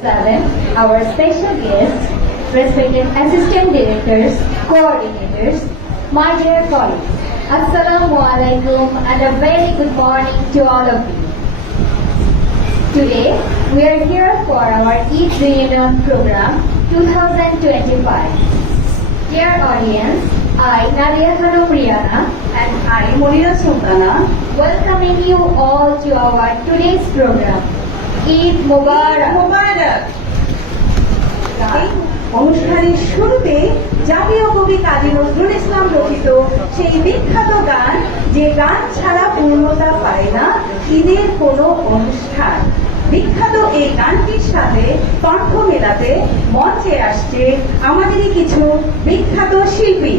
7. Our special guests, respected assistant directors, coordinators, my dear colleagues, Assalamu alaikum and a very good morning to all of you. Today, we are here for our Eid Reunion program 2025. Dear audience, I, Nadia Khanum Riana, and I, Monira Sultana, welcoming you all to our today's program. Eid Mubarak! অনুষ্ঠানের শুরুতে জাতীয় কবি কাজী নজরুল ইসলাম রচিত সেই বিখ্যাত গান, যে গান ছাড়া পূর্ণতা পায় না ঈদের কোনো অনুষ্ঠান। বিখ্যাত এই গানটির সাথে কণ্ঠ মেলাতে মঞ্চে আসছে আমাদেরই কিছু বিখ্যাত শিল্পী।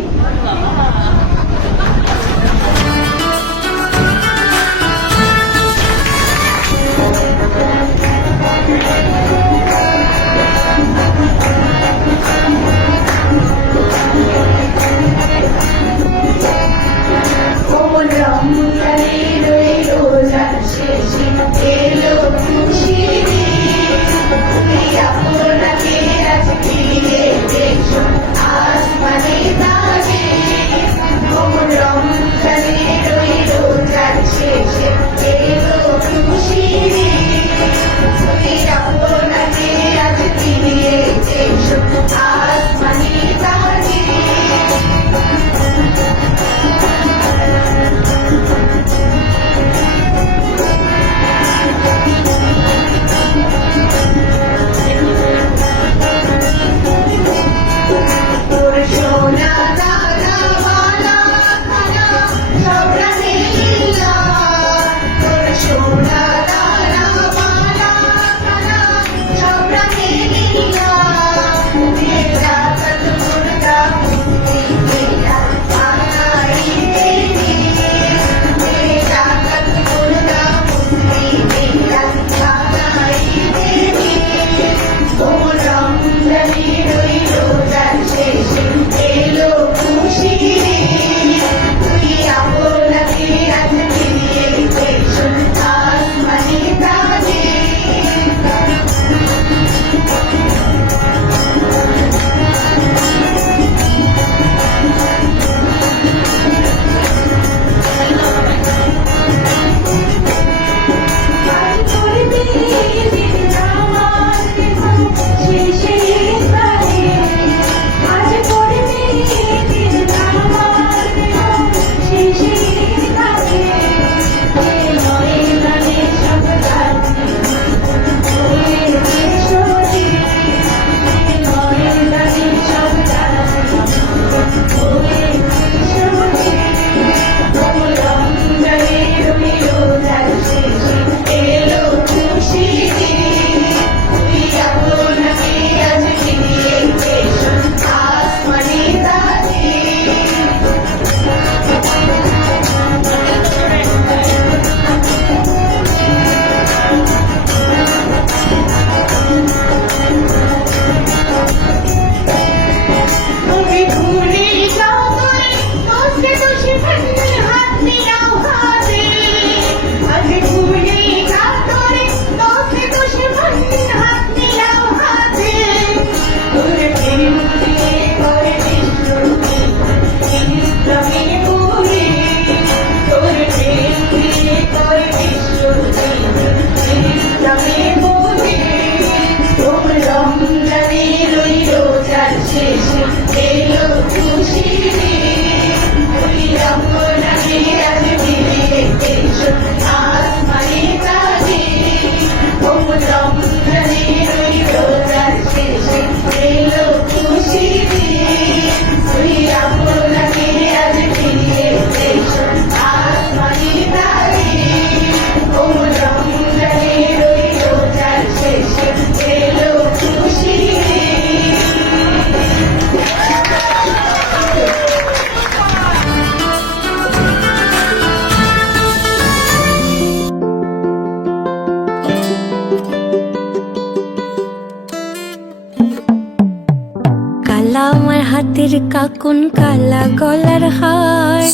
হাতের কাকুন কালা গলার হার,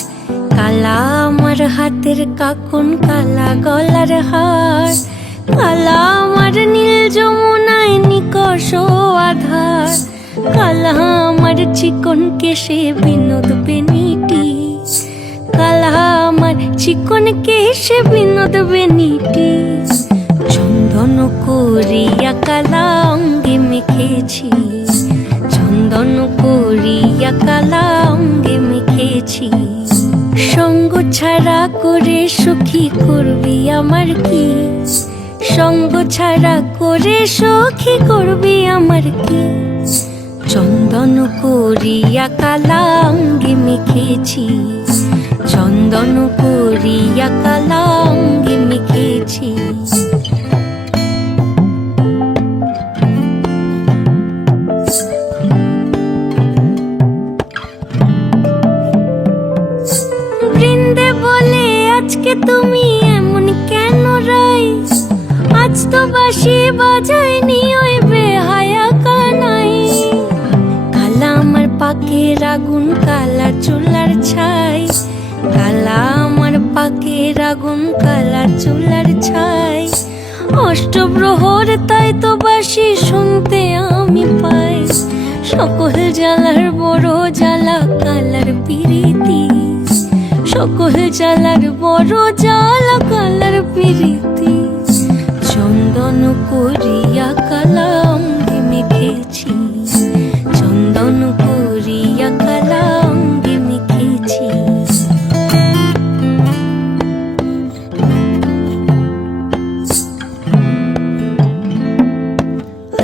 কালা আমার হাতের কাকুন কালা গলার হার, কালা আমার নীল যমুনায় আমার চিকন কেশে বিনোদ বেনিটি, কালা আমার চিকন কেশে বিনোদ বেনিটি। চন্দন করিয়া কালা অঙ্গে মেখেছি, চন্দন করিয়া কালা অঙ্গে মেখেছি। সঙ্গ ছাড়া করে সুখী করবি আমার কি, সঙ্গ ছাড়া করে সখী করবি আমার কি। চন্দন করিয়া কালা অঙ্গে মেখেছি, চন্দন করিয়া কালা অঙ্গে মেখেছি। বৃন্দে বলে আজকে তুমি এমন কেন রাই, আজ তো বাঁশি বাজায়নি ওই বেহায়া কানাই। কালা আমার পাকের আগুন কালা চুলার ছাই, কালা আমার পাকের আগুন কালা চুলার ছাই। অষ্টপ্রহর তাই তো বাঁশি শুনতে আমি পাই, সকল জ্বালার বড় জ্বালা কালার পিরিতি, সকল জ্বালার বড় জ্বালা কালার পিরিতি। চন্দন করিয়া কালা অঙ্গে মেখেছি, চন্দন করিয়া কালা অঙ্গে মেখেছি।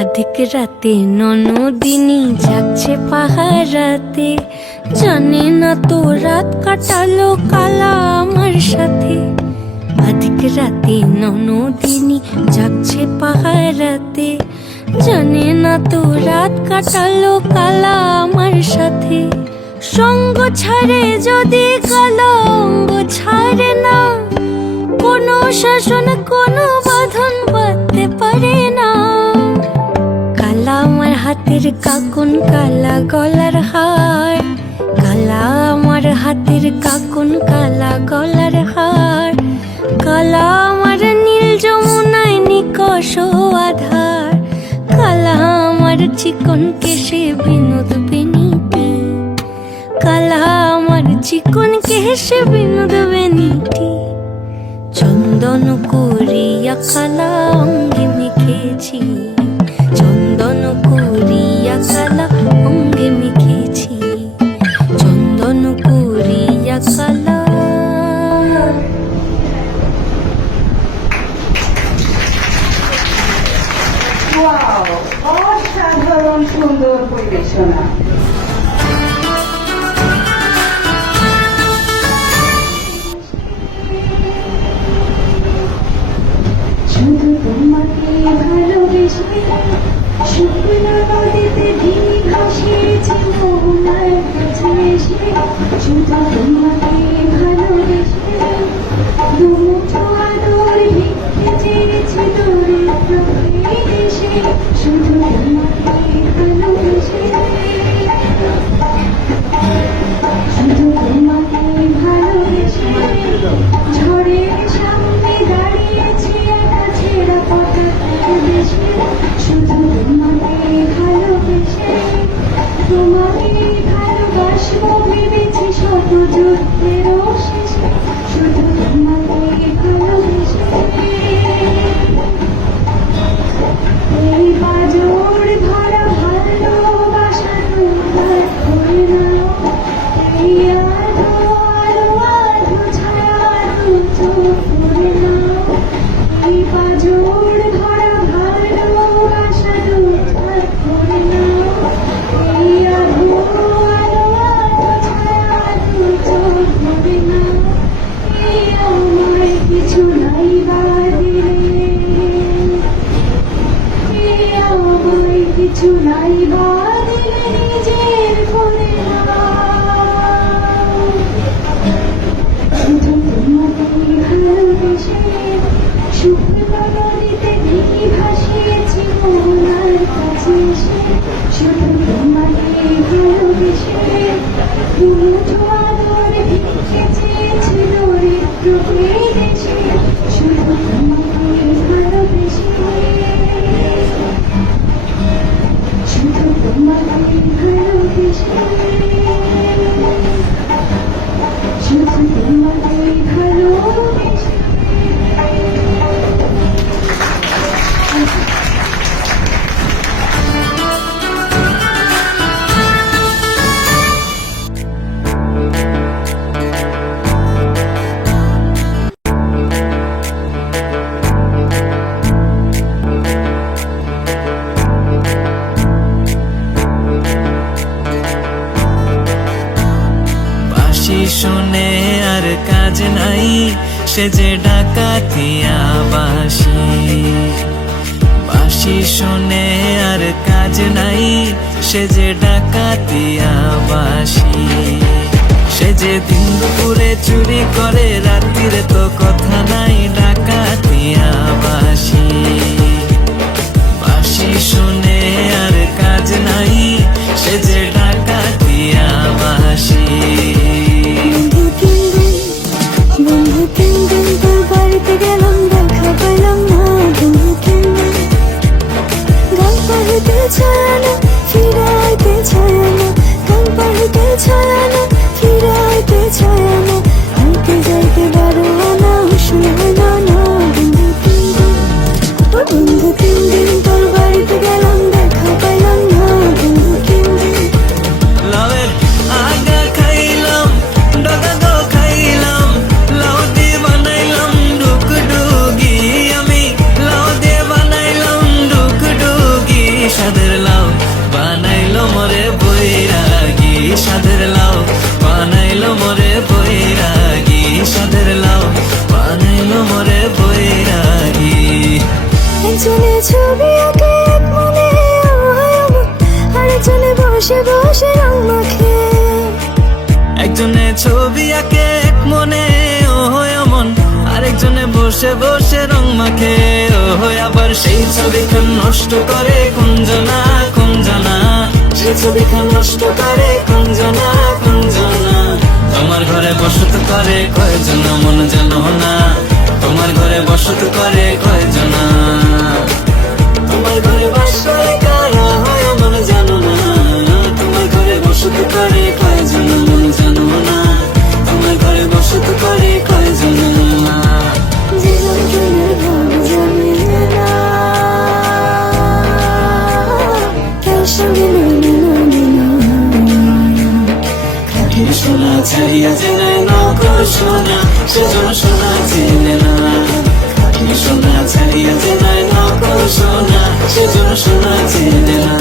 অধিক রাতে ননদিনী যাচ্ছে পাহারাতে, জানে না তো রাত কাটালো কালা আমার সাথে। অধিক রাতে ননদিনী যাচ্ছে পাহারাতে, জানে না তো রাত কাটালো কালা আমার সাথে। সঙ্গ ছাড়ে যদি কালা অঙ্গ ছাড়ে না, কোনো শাসন কোনো বাঁধন বাঁধতে পারে না। কালা আমার হাতের কাকুন কালা গলার হার, কালা আমার হাতের কাকুন কালা গলার হার। কালা আমার নীল যমুনায় নিকষ আধার, কালা আমার চিকন কেশে বিনোদ বেনিটি, কালা আমার চিকন কেশে বিনোদ বেনিটি। চন্দন করিয়া কালা অঙ্গে মেখেছি, চন্দন করিয়া কালা অঙ্গে মেখেছি, চন্দন করিয়া কালা। ওয়াও, অসাধারণ সুন্দর পরিবেশনা। শুধু তোমাকে ভালোবেসে শুকনো নদীতে ঢেউ ভাসিয়েছি মোহনার কাছে এসে। শুধু তোমাকে ভালোবেসে দুমুঠো আদর ভিক্ষে চেয়েছি দরিদ্র এই দেশে। শুধু তোমাকে ভালোবেসে, শুধু তোমাকে ভালোবেসে ঝড়ের সামনে দাঁড়িয়েছি একা ছেঁড়া পতাকার দেশে। শুধু তোমাকে ভালোবেসে, তোমাকে ভালোবাসবো ভেবেছি শত যুদ্ধের শেষে। শুধু তোমাকে ভালোবেসে এই বাজর ভরা ভালোবাসা তোমার করে নাও। এই আধো আলো আধো ছায়া আধো চোখ করে নাও। এই বাজর ভরা ভালোবাসা তোমার করে নাও। এই আধো আলো আধো ছায়া আধো চোখ করে নাও। এই আমার কিছু নাই বা দিলে, আমায় কিছু নাই বা দিলে নিজের করে নাও। শুধু তোমাকে ভালোবেসে শুকনো নদীতে ঢেউ ভাসিয়েছি মোহনার কাছে এসে। শুধু তোমাকে ভালোবেসে দুমুঠো আদর ভিক্ষে চেয়েছি দরিদ্র এই দেশে। শুধু তোমাকে ভালোবেসে, শুধু তোমাকে ভালোবেসে সে যে ডাকাতিয়া বাঁশি। বাঁশি শোনে আর কাজ নাই, সে যে ডাকাতিয়া বাঁশি। সে যে দিন দুপুরে চুরি করে, রাত্রিরে তো কথা নাই, ডাকাতিয়া বাঁশি। বাঁশি শোনে আর কাজ নাই, সে যে ডাকাতিয়া বাঁশি। বন্ধু তিন দিন তোর বাড়িতে গেলাম, দেখা পাইলাম না। বন্ধু তিন দিন গান পাড়িতে ছায়ানো, ফিরাইতে ছায়ানো, গান পাড়িতে ছায়ানো, ফিরাইতে ছায়ানো, আইতে যাইতে বারো আনা, শোনা না না। বন্ধু তিন দিন তোর বাড়িতে গেলাম, দেখা পাইলাম না। বন্ধু তিন দিন লাউয়ের আগা খাইলাম, ডগা গো খাইলাম, লাউ দিয়ে বানাইলাম ডুগডুগি। আমি লাউ দিয়ে বানাইলাম ডুগডুগি। সাদের লাউ বানাইলো মোরে বৈরাগী, সাদের লাউ বানাইলো মোরে বৈরাগী, সাদের লাউ বানাইলো মোরে বৈরাগী। একজনে ছবি আঁকে এক মনে, আরেকজনে বসে বসে রং মাখে। একজনে ছবি আঁকে এক মনে, ও হয় অমন, আরেকজনে বসে বসে রং মাখে। ও হয় আবার সেই ছবিখান নষ্ট করে কুঞ্জনা কুঞ্জনা, সেই ছবিখান নষ্ট করে কুঞ্জনা কুঞ্জনা। তোমার ঘরে বসত করে কয়জনা মন জানো না, তোমার ঘরে বসত করে কয়জনা। তোমার ঘরে বাস করে কারা হয় মন জানো না, তোমার ঘরে বসত করে কয়জনা মন জানো না, তোমার ঘরে বসত করে কয়জনা। যে জনের ভাব জানে না, তার সঙ্গে নয় না। খাঁটির সোনা ছাড়িয়া জেনে নকল সোনা, সেজন সোনা চেনে না। খাঁটির সোনা ছাড়িয়া জেনে নকল সোনা, সেজন সোনা চেনে না।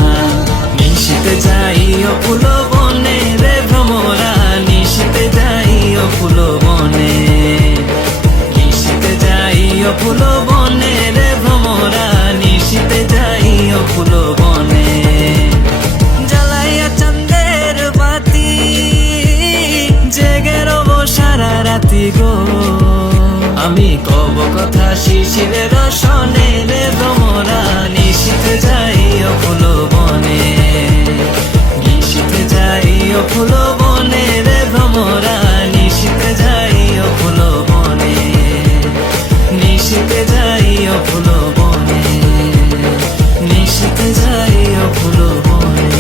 নিশিতে যাইও ফুল বনে রে ভ্রমরা, নিশিতে যাইও ফুল বনে, নিশিতে যাইও ফুল বনে রে ভ্রমরা, নিশিতে যাইও ফুল বনে। জ্বালাইয়া চাঁদের বাতি জেগে রব সারা রাতি গো, আমি কব কথা শিশিরের সনে রে ভ্রমরা, নিশিতে যাইও ফুল বনে, নিশিতে যাইও ফুল বনে রে ভ্রমরা, নিশিতে যাইও ফুল বনে, নিশিতে যাইও ফুল বনে, নিশিতে যাইও ফুল বনে।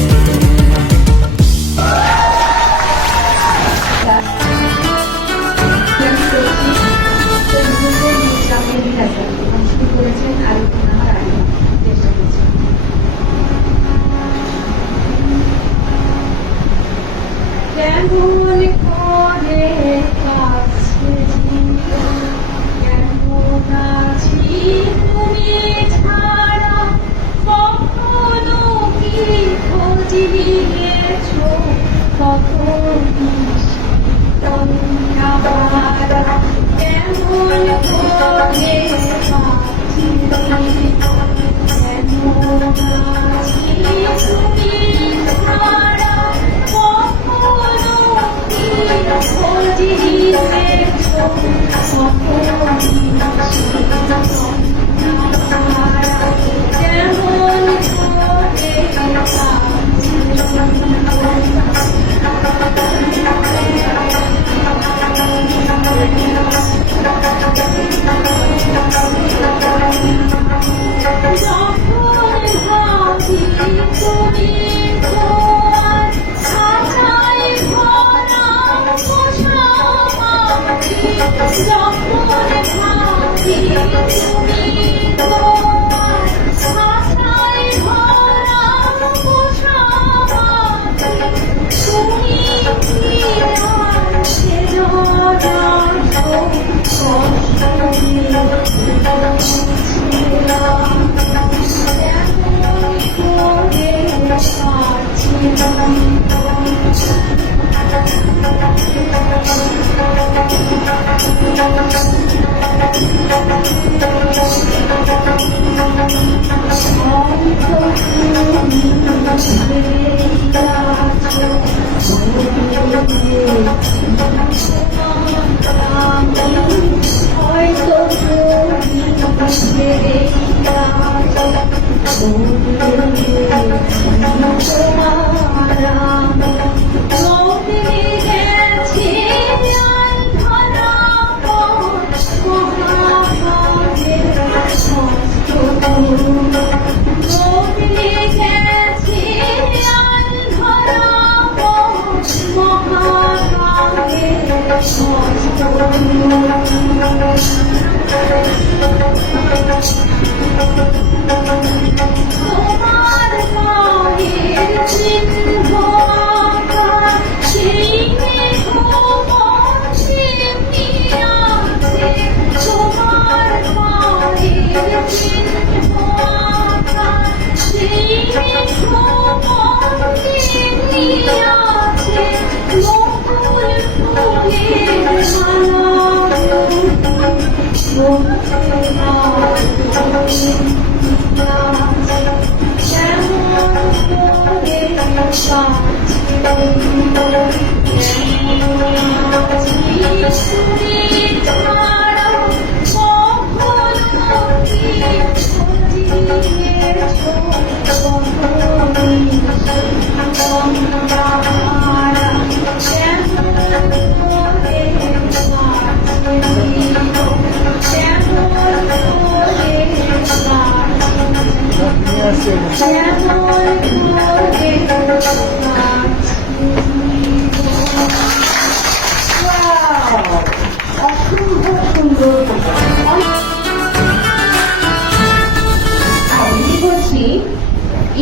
কেমন করে কাছে কেমন আছি তুমি ছাড়া, কখনো কি খোঁজ নিয়েছো, কখন তোমারা কেমন করে আছি, কেমন আছি তুমি ছাড়া, কখনো কি খোঁজ নিয়েছো, কখন কেমন করে যখন ভাবি তুমি তোমার ছাঁচাই ভরা পোশাকি, যখন ভাবি তুমি তোমার ছাঁচাই ভরা পোশাকি, তুমি কি আর সেজনা কষ্ট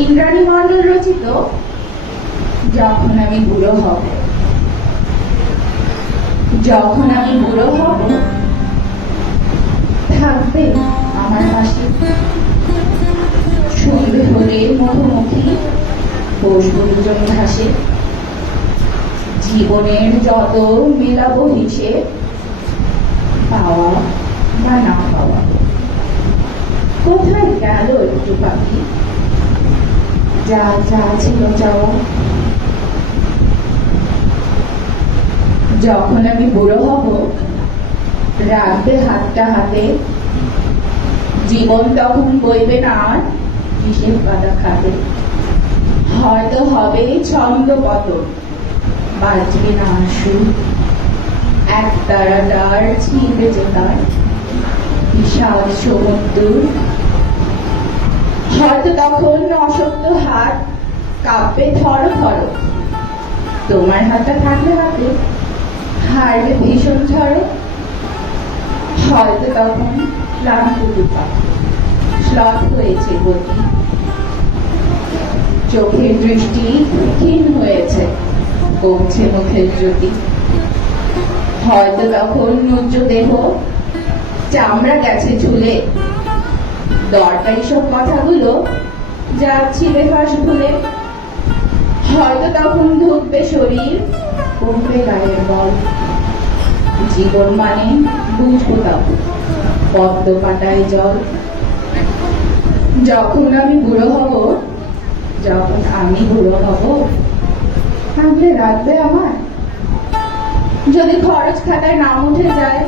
ইন্দ্রাণী মণ্ডল রচিত যখন আমি বুড়ো হব। যখন আমি বুড়ো হব থাকবে আমার পাশে, সন্ধে হলে মুখোমুখি বসবো দুজন ঘাসে। জীবনের যত মেলাবো হিসেব, পাওয়া বা না পাওয়া। কোথায় গেল একটু পাখি, যা যা ছিল যাওয়া। যখন আমি বুড়ো হব রাখবে হাতটা হাতে, জীবন তখন বইবে না আর হিসেব কাটা খাতে। হয়তো হবে ছন্দ পতন, বাজবে না সুর, এক তারাটার ছিঁড়বে যে তার বিশাল সমুদ্র। হয়তো তখন অশক্ত হাত কাঁপবে থর থর, তোমার হাতটা থাকলে হাতে হারবে ভীষণ ঝড়ে। হয়তো তখন ক্লান্ত দুপা শ্লথ হয়েছে গতি, চোখের দৃষ্টি ক্ষীণ হয়েছে, কমছে মুখের জ্যোতি। হয়তো তখন নুজ্জ দেহ চামড়া গেছে ঝুলে, দরকারি সব কথাগুলো যাচ্ছিলে ফাঁস ভুলে। হয়তো তখন ধুকবে শরীর, কমবে গায়ের বল। জীবন মানে বুঝবো তখন পদ্ম পাতায় জল। যখন আমি বুড়ো হব, যখন আমি বুড়ো হব থাকলে রাখবে আমার। যদি খরচ খাতায় নাম উঠে যায়,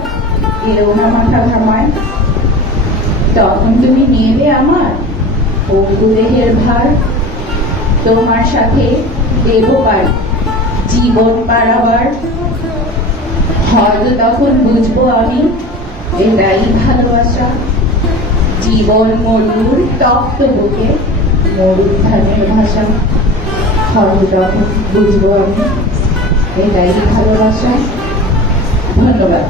এও না মাথা ঘামায়। তখন তুমি নেবে আমার পঙ্গু দেহের ভার, তোমার সাথে দেব পারি জীবন পারাবার। হয়তো তখন বুঝবো আমি এটাই ভালোবাসা, জীবন মরুর তপ্ত বুকে মরুর ধানের ভাষা। হয়তো তখন বুঝবো আমি এটাই ভালোবাসা। ধন্যবাদ।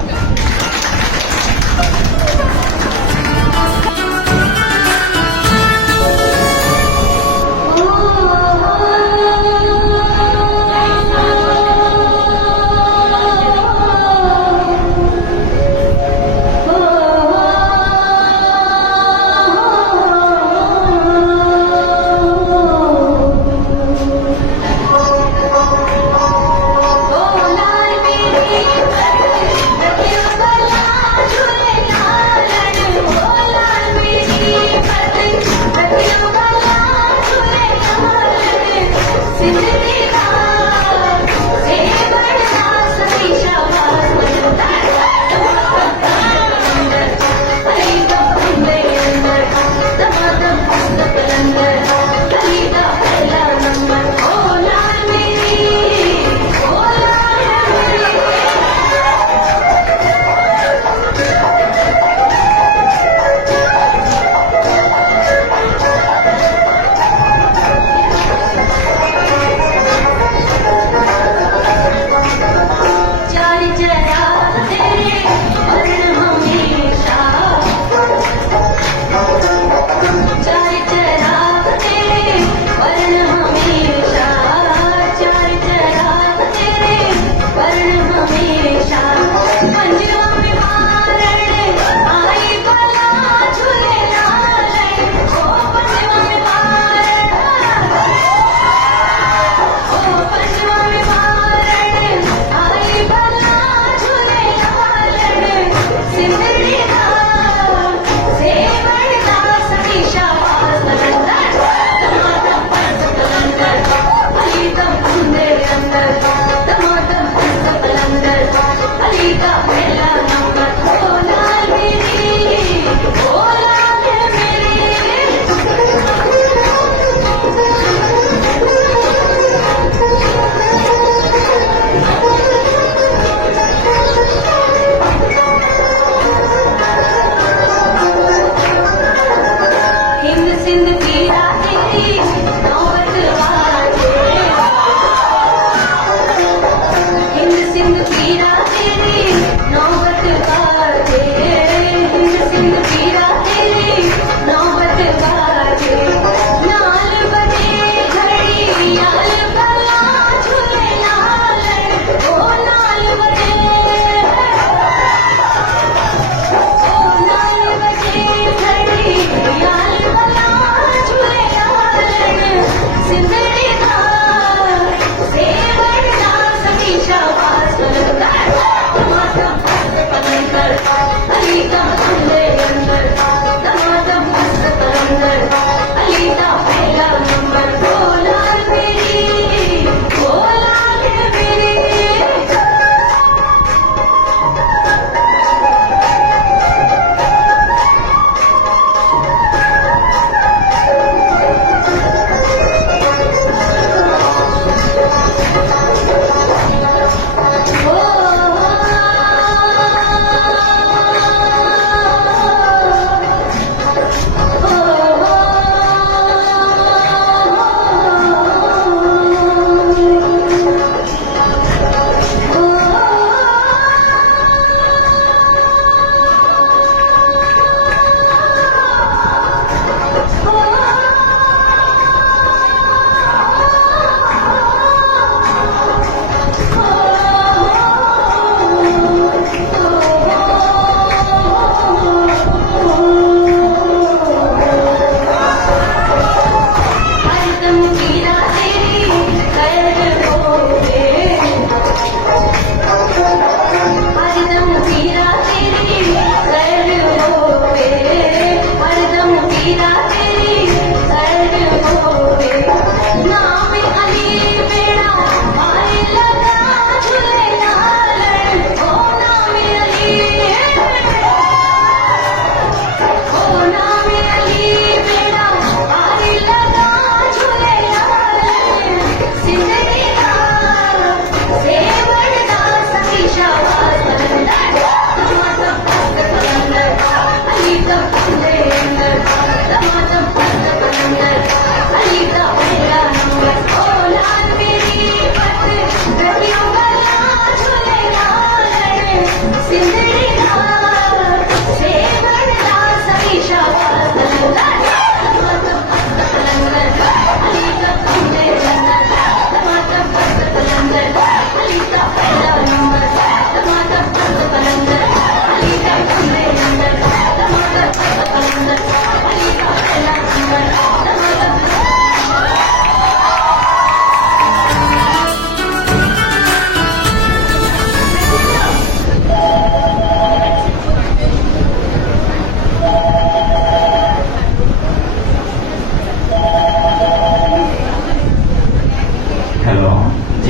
ও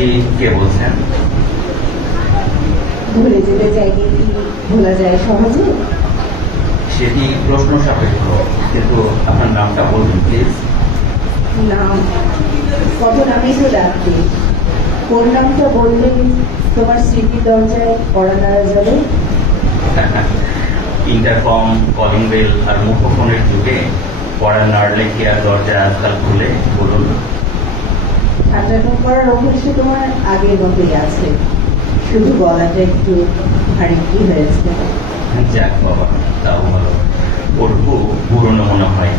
বলছি কে বলছেন? ভুলে যেতে চাইলে কি ভোলা যায় সহজে? সেটি প্রশ্ন সাপেক্ষ, কিন্তু আপনার নামটা বলুন প্লিজ। নাম কত নামেই তো ডাকতে, কোন নামটা বললে তোমার স্মৃতির দরজায় কড়া নাড়া যাবে? ইন্টারকম, কলিং বেল আর মুঠোফোনের যুগে পড়া নাড়লে কি আর দরজা আজকাল খুলে? বলুন। ঠাট্টা করার অভ্যাসে তোমার আগের মতোই আছে, শুধু গলাটা একটু ভারী কি হয়েছে। যাক বাবা, তাও ভালো। ওটুকু পুরনো মনে হয়।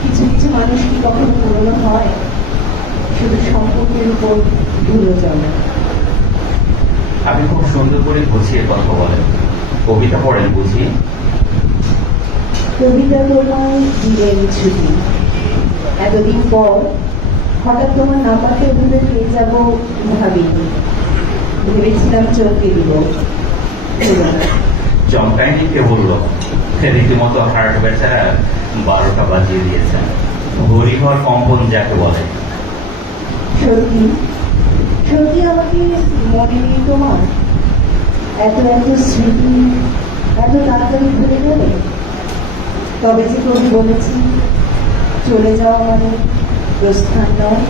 কিছু কিছু মানুষ কি কখনো পুরনো হয়? শুধু সম্পর্কের উপর ধুলো জমে। আপনি খুব সুন্দর করে গুছিয়ে কথা বলেন। কবিতা পড়েন বুঝি? কবিতা তোমায় দিলেন ছুটি, এতদিন পর হঠাৎ তোমার নাম্বারটা ভেবে পেয়ে যাবো ভাবিনি, ভেবেছিলাম চলতে দিব, হলো না। চমকায়নি কে বললো? রীতিমতো হার্ট বেচারা 12টা বাজিয়ে দিয়েছেন। হরিহর কম্পন যাকে বলে। সত্যি সত্যি আমাকে মনে নেই তোমার? এত এত স্মৃতি এত তাড়াতাড়ি ভুলে গেলে? তবে যে কবি বলেছি, চলে যাওয়া মানে প্রস্থান নয়।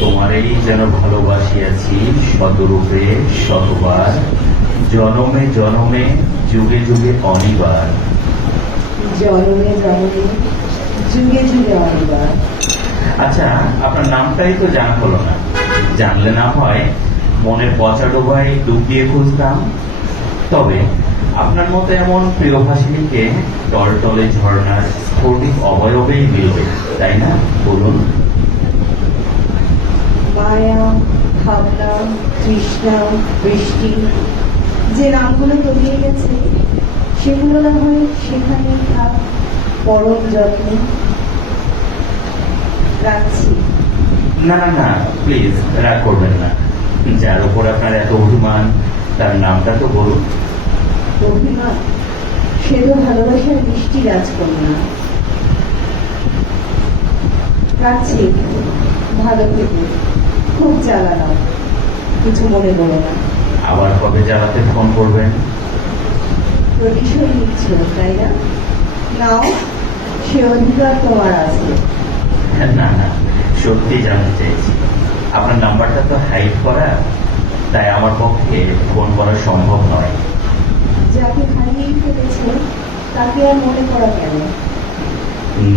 তোমারই যেন ভালোবাসিয়াছি শতরূপে শতবার, জনমে জনমে যুগে যুগে অনিবার। জনমে জনমে যুগে যুগে অনিবার। আচ্ছা, আপনার নামটাই তো জানা হলো না। জানলে না হয় মনের পচা ডোবায় ডুব দিয়ে খুঁজতাম। তবে আপনার মতো এমন প্রিয়ভাষিনীকে টলটলে ঝর্ণার স্ফটিক অবয়বেই মিলবে, তাই না? বলুন। মায়া, ভাবনা, তৃষ্ণা, বৃষ্টি, যে নামগুলো তলিয়ে গেছে সেগুলো না হয় সেখানে থাক পরম যত্নে। রাখছি। না না না, প্লিজ রাগ করবেন না। যার উপর আপনার এত অভিমান, তার নামটা তো বলুন। অভিমান সে তো ভালোবাসার মিষ্টি রাজকন্যা। রাখছি, ভালো থেকে, খুব জ্বালানো, কিছু মনে করো না। আবার কবে জ্বালাতে ফোন করবেন? প্রতিশোধ নিচ্ছ তাই না? নাও, সে অধিকার তোমার আছে। না না, সত্যি জানতে চাইছি। আপনার নাম্বারটা তো হাইড করা, তাই আমার পক্ষে ফোন করা সম্ভব নয়। যাকে হারিয়েই ফেলেছে তাকে আর মনে করা কেন?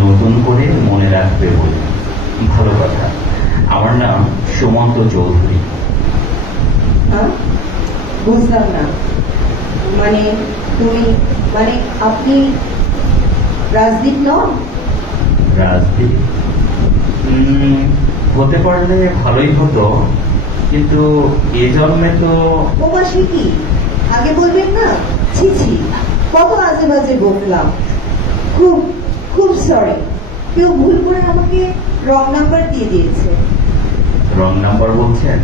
নতুন করে মনে রাখবে বলে। ভালো কথা। আমার নাম সুমন্ত চৌধুরী। হ্যাঁ, বুঝলাম না। মানে তুমি, মানে আপনি রাজদীপ নন? রাজদীপ? হতে পারলে ভালোই হতো, কিন্তু এ জন্মে তো। ও মাসে কি আগে বলবেন না? ছি ছি, কত আজে বাজে বললাম। খুব খুব সরি, কেউ ভুল করে আমাকে রং নাম্বার দিয়ে দিয়েছে। রং নাম্বার বলছেন?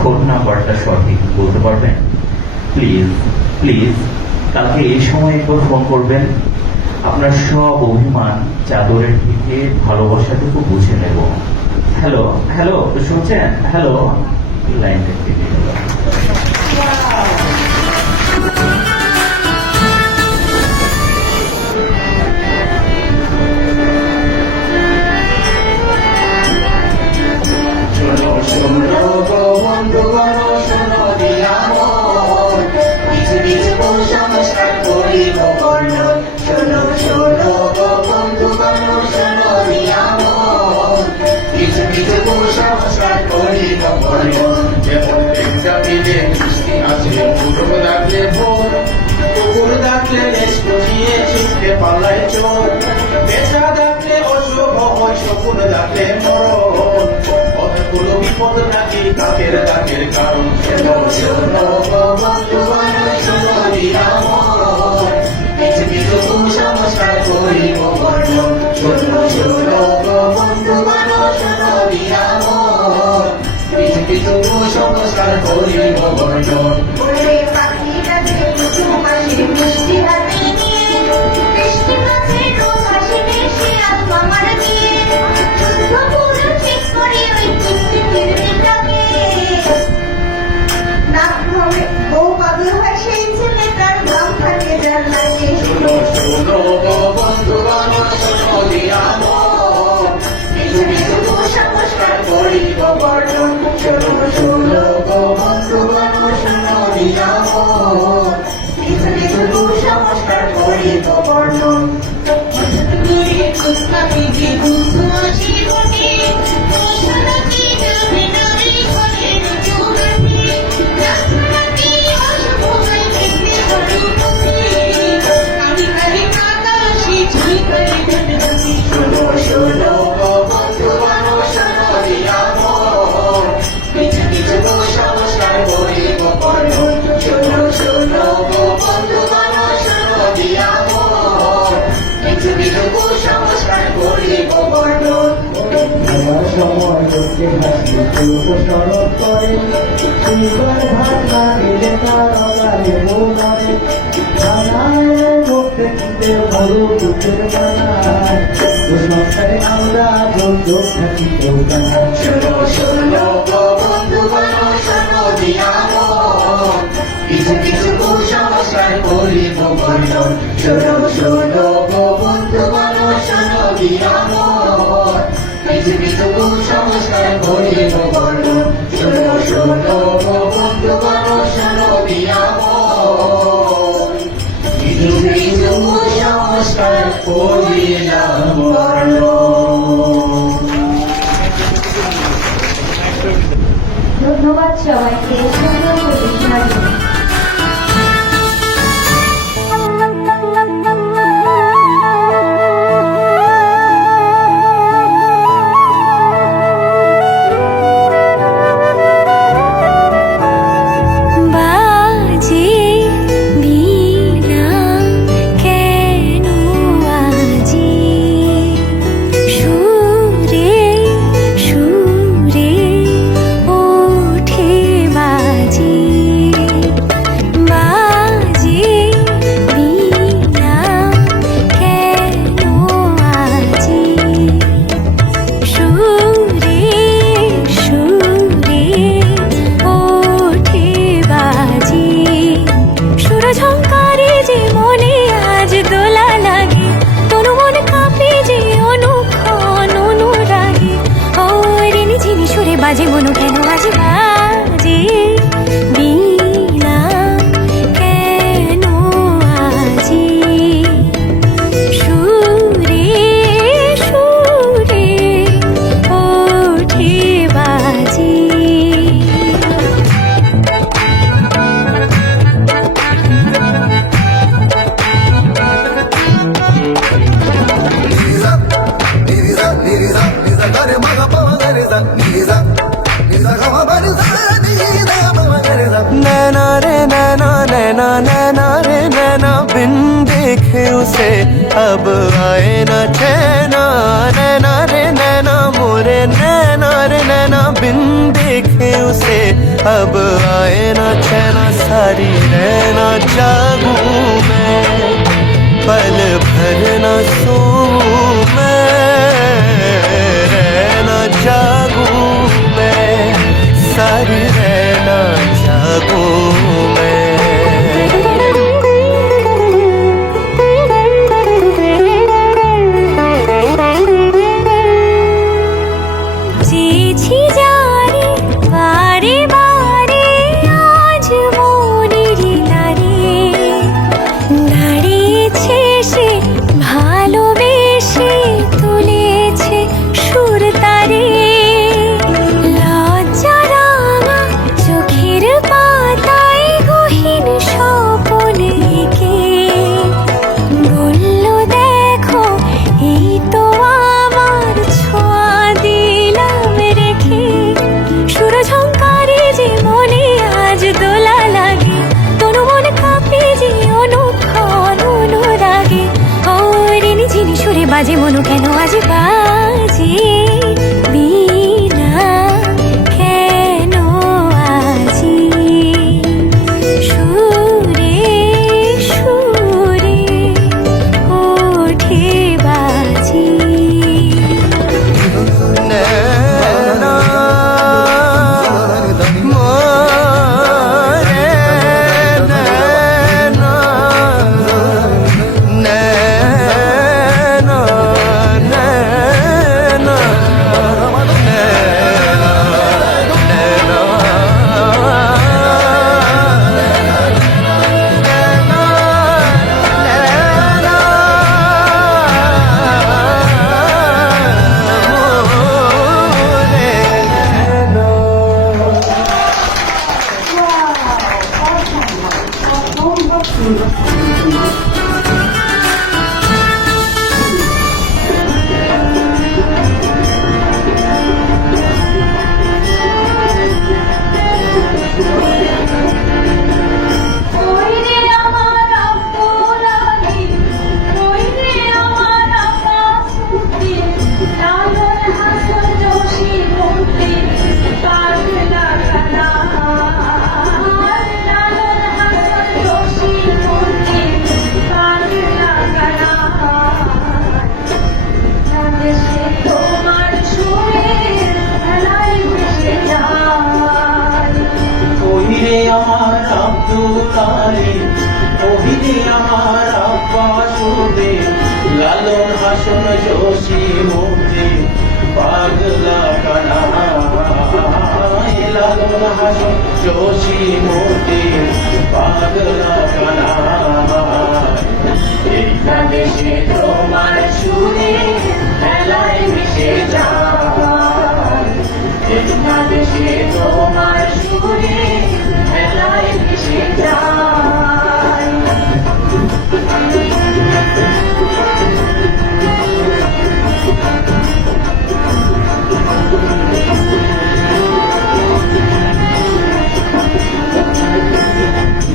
কোন নাম্বারটা সঠিক বলতে পারবেন? প্লিজ প্লিজ, কালকে এই সময় একবার ফোন করবেন। আপনার সব অভিমান চাদরের দিকে ভালোবাসাটুকু বুঝে নেব। হ্যালো হ্যালো, শুনছেন? হ্যালো। লাইনটা কেটে গেল। পাল্লায় চোর বেচা ডাকলে অশুভ হয়, শকুন ডাকলে মরণ। কতগুলো বিপদ নাকি কাকের ডাকের কারণ। পৃথিবীতে কুসংস্কার করিব বর্ণন। শোনো শোনো বন্ধু মানুষ, শোনো নিরাময়। পৃথিবীতে কুসংস্কার করিব বর্ণন। মিষ্টি হাতে নিয়ে বৃষ্টি মাঝে রোদ হাসি মিশে আত্মা আমার নিয়ে শুদ্ধ পুরো ঠিক করে ওই চিঠি ফিরবে। যে হাসি অনুসরণ করে সুন্দর ভাষা নিলে তার অগালে মনে জানায় মধ্যে কিতে বড় দুঃখের জানায় কুসংস্কারে আমরা বন্ধ থাকি কেউ জানায় শোনো শোনো গো বন্ধুগণ শোনো দিয়া মন কিছু কিছু কুসংস্কার করিব খণ্ডন শোনো শোনো গো বন্ধুগণ শোনো দিয়া মন কিছু কিছু কুসংস্কার করিব খণ্ডন শোনো শোনো গো বন্ধুগণ শোনো দিয়া মন কিছু কিছু কুসংস্কার করিলাম খণ্ডন। ধন্যবাদ সবাইকে সুন্দর পরিবেশনার জন্য। বাজে বীণা কেন আজি সুরে সুরে ওঠে বাজি বাজে বীণা কেন আজি সুরে সুরে ওঠে বাজি সুরঝঙ্কারে যে মনে আজ দোলা লাগে তনু মন কাঁপে যে অনুক্ষণ অনুরাগে ও রিনি ঝিনি সুরে বাজে মনু কেন আজ বাজে বীণা কেন আজি সুরে সুরে ওঠে বাজি नैना रे नैना नैना नैना रे नैना बिन देखे उसे अब आए न चैना नैना रे नैना मोरे नैना रे नैना बिन देखे उसे अब आए न चैना सारी रहना जागूं मैं पल भर न सोऊं मैं रहना जागूं मैं सारी रहना जागूं मैं চেয়েছি যারে বারে বারে আজ মনের দাঁড়িয়ে দাঁড়িয়েছে সে ভালোবেসে সুদিন লালন হাসন যোশী মূর্তি পাগলা কানাই লালন হাসন যোশী মূর্তি পাগলা কানাই এই গানে সে তোমার সুরে মেলায় মিশে যায় এই গানে সে তোমার সুরে মেলায় মিশে যায়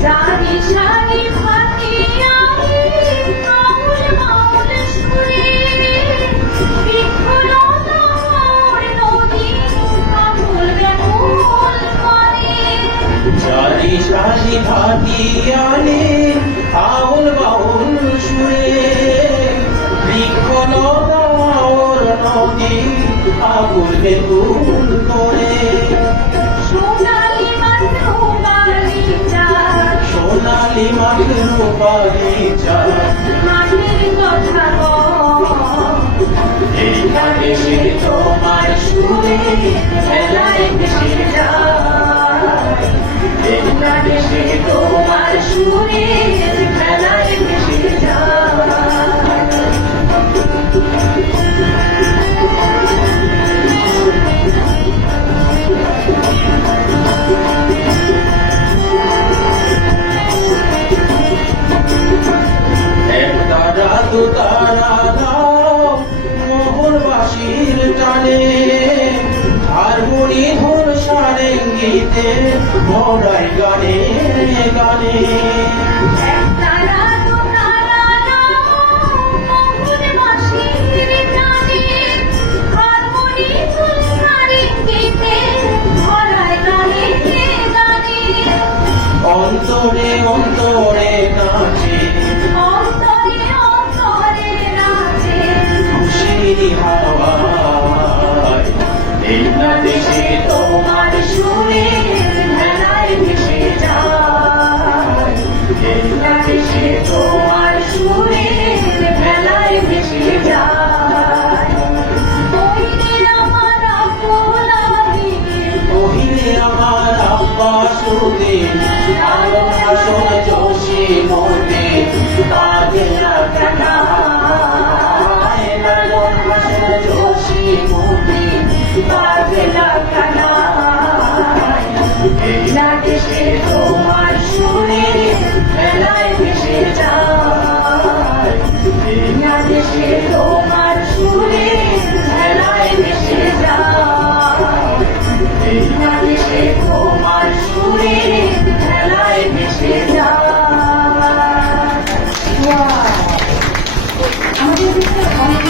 জানি শাড়ি ফাটি আমি কাউল মাউল সুরে বিক্ষলতা মোর নদী কাকুল বেকুল করে জানি শাড়ি ভাটিয়ানে আউল বাউল সুরে বৃক্ষলতার নদী আগুল বেকুল করে সোনালি মাত্র বালিচা সোনালি মাগরু বাগিচা মাটির কথা এই গানে সে তোমার সুরে মেলায় মিশে যায় এই গানে সে তোমার সুরে মেলায় মিশে যায় এক তারা দু তারা দাও মোহনবাসীর টানে হারমোনি ধর সারেঙ্গিতে ভরাই গানে গানে তারা তো তারা মোহন মাসির টানে হারমোনি তুলসারি গীতে ভরায় গানে গানে অন্তরে অন্তরে নাচে অন্তরে অন্তরে নাচে খুশির হাওয়ায় এই দেশে তোমার সুরে মেলায় মিশে যায় এই দেশে তোমার সুরে মেলায় মিশে যায় ওইরে আমার আপনাবি কহিলে আমার আব্বা সুদিন আলো হাসন যোশী মূর্তি পাগলা কানাই লালন হাসন যোশী মূর্তি পাগলা কানাই এই দেশে তোমার সুরে মেলায় মিশে যায় এই দেশে তোমার সুরে মেলায় মিশে যায় এই দেশে তোমার সুরে মেলায় মিশে যায় আমাদের দেশে অনেক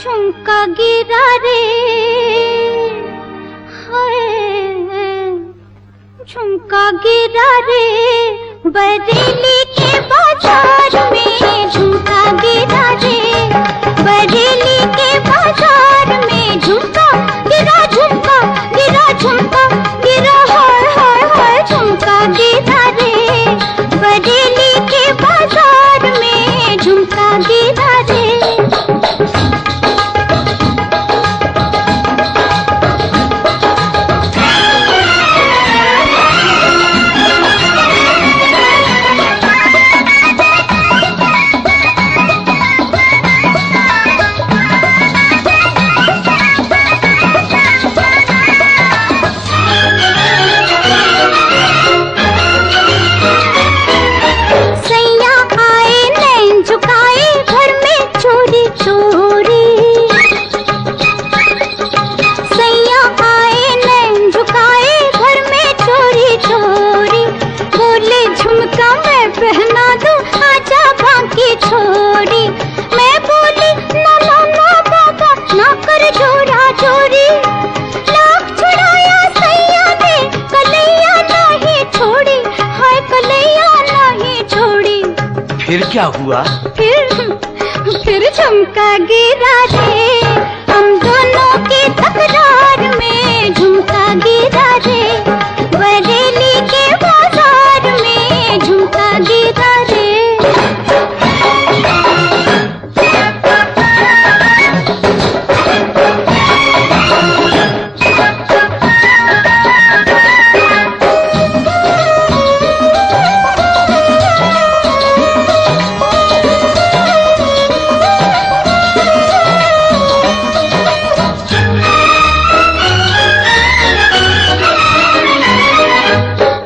झुमका गिरा रे हाय झुमका गिरा रे बरेली के बाजार में झुमका गिरा रे बरेली के बाजार में झुमका गिरा झुमका गिरा झुमका गिरा हाय हाय हाय झुमका गिरा रे बरेली के बाजार में झुमका गिरा रे फिर क्या हुआ? फिर झुमका गिरा रे हम दोनों की तकरार में झुमका गिरा रे, बरेली के बाजार में झुमका गिरा रे।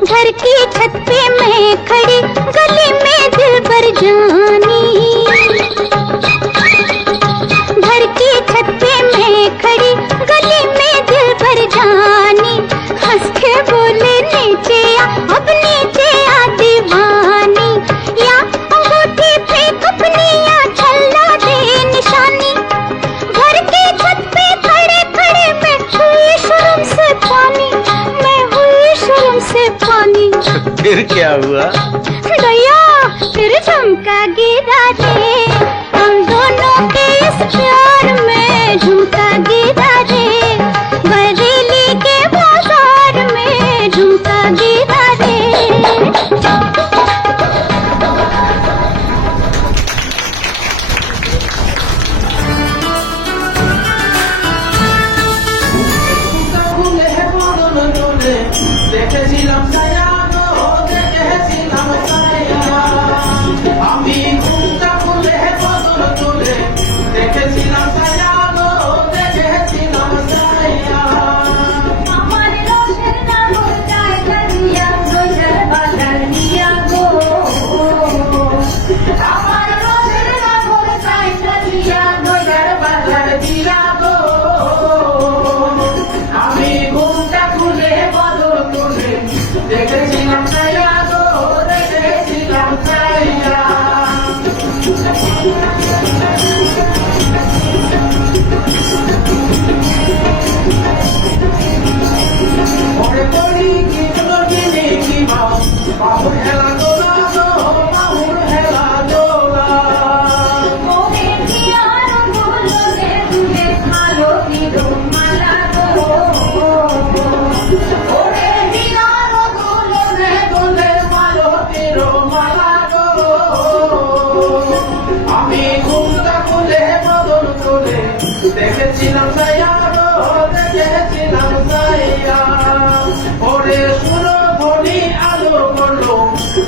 घर की छत पे मैं खड़ी, गली में दिल भर जानी। घर की छत पे मैं खड़ी, गली में दिल भर जानी। हंस के बोले नीचे आ, अब नीचे आ दीवानी। या अंगूठी फेंक अपनी, या छल्ला दे निशानी। घर की छत पे खड़े खड़े मैं हुई शर्म से पानी, मैं हुई शर्म से पानी। फिर क्या हुआ? गया फिर झुमका गिरा रे, हम दोनों के इस प्यार में झुमका गिरा रे। बरेली के बाजार में झुमका गिरा रे। দেখেছিলাম ছায়া গো, দেখেছিলাম ছায়া। আমি ঘুমটা খুলে বদল তুলে দেখেছিলাম ছায়া গো, দেখেছিলাম ছায়া। আমার রসের নাগর জায়গা দিয়া দইলার বাজার দিয়া গো। আমার রসের নাগর জায়গা দিয়া দইলার বাজার দিয়া গো। আমি ঘুমটা খুলে বদল তুলে দেখেছিলাম ছায়া গো, দেখেছিলাম ছায়া। ওরে বলি কি কিনে কি বাবুর হেলা দোলা গো, বাবুর হেলা দোলা। ওরে দিয়ার গুলোনে তুলে ভালো দিলো মালা গো। ওরে দিয়ার গুলোনে তুলে ভালো দিলো মালা গো। আমি ঘুমটা খুলে বদল তুলে দেখেছিলাম ছায়া গো, দেখেছিলাম ছায়া। ওরে শুনো ধনী আলো করলো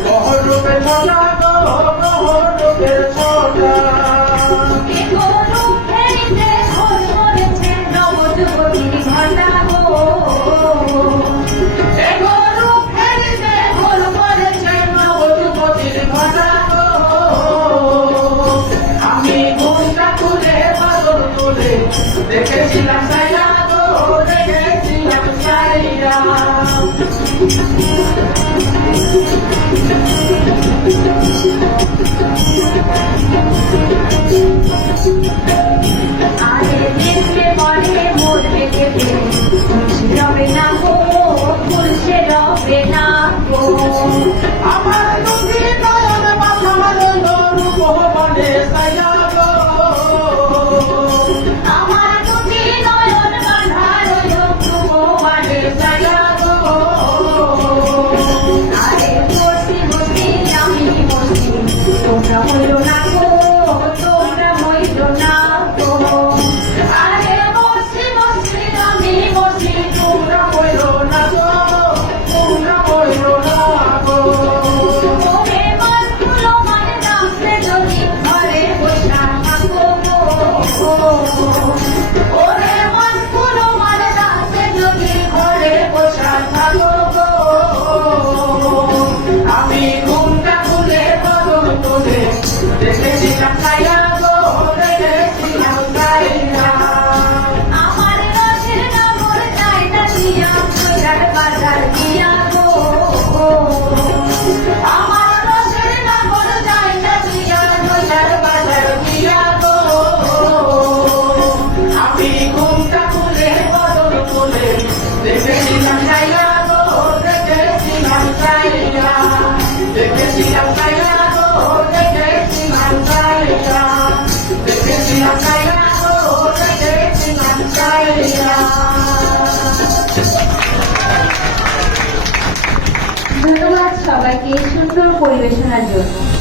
গহর রূপে ছটা গো, গহর রূপে ছটা। এগোরু ফেরিতে ঘোর করেছে নবযুবতীর ঘটা গো। এগোরু ফেরিতে ঘোর করেছে নবযুবতীর ঘটা গো। আমি ঘুমটা খুলে বদল তুলে দেখেছিলাম ছায়া গো, দেখেছিলাম ছায়া। আরে দেখবে বলে মরবে কেঁদে, খুশি রবে না গো, খুশি রবে না গো। আমার দুটি নয়ন মাথার রূপ বনে ছায়া গো। আমার দুটি নয়ন বাঁধার ভগবানে ছায়া গো। আরে বসি বসি আমি বসি, তোমরা হইল না গো, তোমরা হইল না গো। আরে বসি বসি আমি বসি, তোমরা বইল না গো, তোমরা বইল না গো। ওরে মাছগুলো মানে নাচতে যদি ঘরে বসা থাকো গো। ওরে মাছগুলো মানে নাচতে যদি ঘরে বসা থাকো গো। আমি ঘুমটা খুলে বদল তুলে দেখেছিলাম ছায়া গো, দেখেছিলাম ছায়া। আমার রসের নাগর জায়গা দিয়া দইলার বাজার দিয়া গো। আমার রসের নাগর জায়গা দিয়া দইলার বাজার দিয়া গো। আমি ঘুমটা খুলে বদল তুলে দেখেছিলাম ছায়া গো, দেখেছিলাম ছায়া। দেখেছিলাম ছায়া গো, দেখেছিলাম ছায়া। দেখেছিলাম ছায়া গো, দেখেছিলাম ধন্যবাদ সবাইকে সুন্দর পরিবেশনার জন্য।